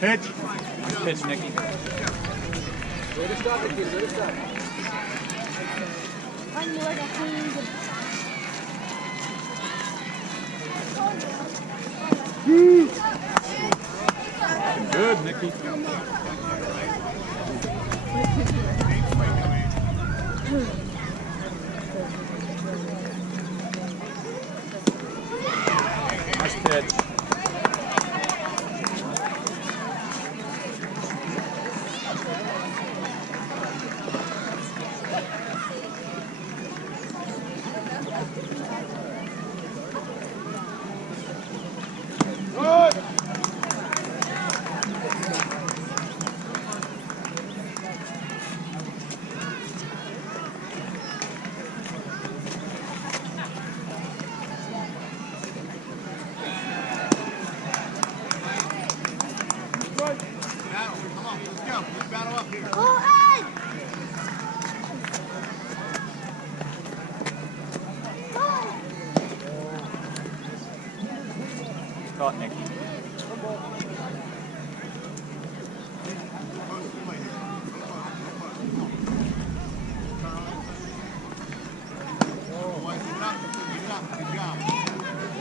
Pitch. Pitch, Nicky. Way to stop, Nicky. Way to stop. Good, Nicky. Nice pitch. Caught Nicky.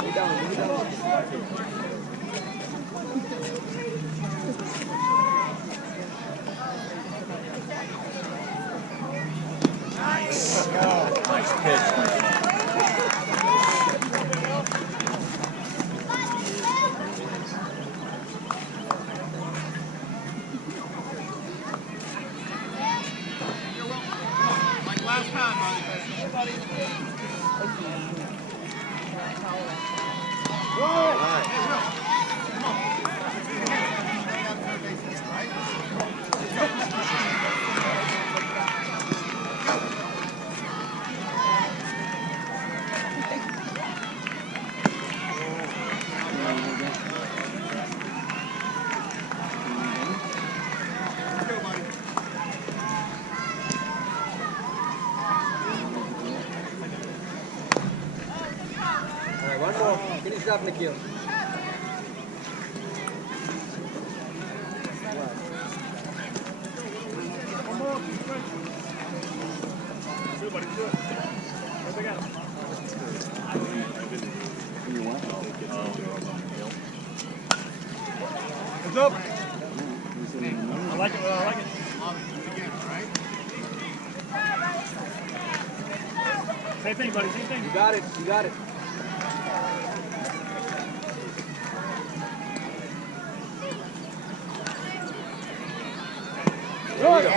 Lay down, lay down. Nice pitch. Last time, buddy. One more. Finish it up, Nikhil. It's up. I like it. I like it. Same thing, buddy. Same thing. You got it. You got it. There we go.